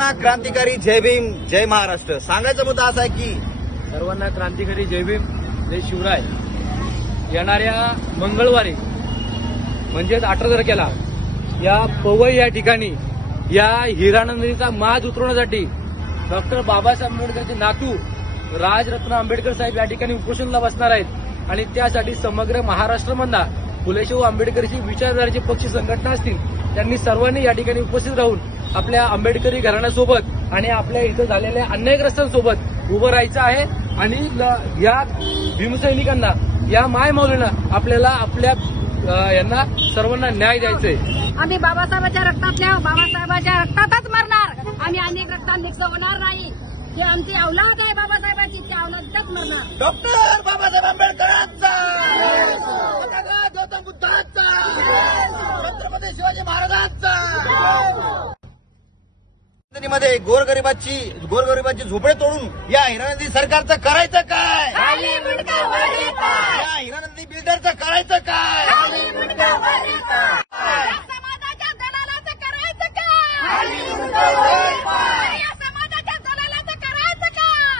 क्रांतिकारी जय भीम जय महाराष्ट्र. सांगायचा मुद्दा असा आहे की सर्वांना क्रांतिकारी जय भीम जय शिवराय. येणाऱ्या मंगळवारी म्हणजेच 18 तारखेला या पवई या ठिकाणी या हिरानंदिनीचा माज उतरवण्यासाठी डॉक्टर बाबासाहेब आंबेडकरचे नातू राजरत्न आंबेडकर साहेब या ठिकाणी उपोषणाला बसणार आहेत आणि त्यासाठी समग्र महाराष्ट्रमधला फुलेशाहू आंबेडकरची विचारधारेची पक्ष संघटना असतील त्यांनी सर्वांनी या ठिकाणी उपस्थित राहून आपल्या आंबेडकरी घराण्यासोबत आणि आपल्या इथं झालेल्या अन्यायग्रस्तांसोबत उभं राहायचं आहे आणि या भीमसैनिकांना या मायमौलीनं आपल्याला आपल्या यांना सर्वांना न्याय द्यायचंय. आम्ही बाबासाहेबांच्या रक्तातल्या बाबासाहेबांच्या रक्तातच मरणार. आम्ही अनेक रक्तात लिप्त होणार नाही. जे आमची औलाद आहे बाबासाहेबांची त्या औलादच मरणार. डॉक्टर बाबासाहेब आंबेडकरांचा, गौतम बुद्धांचा, छत्रपती शिवाजी महाराजांचा. मध्ये गोरगरिबाची झोपडे तोडून या हिरानंदी सरकारचं करायचं काय? या हिरानंदी बिल्डरचं करायचं काय? समाजाच्या दलालाचं करायचं काय? या समाजाच्या दलालाचं करायचं काय?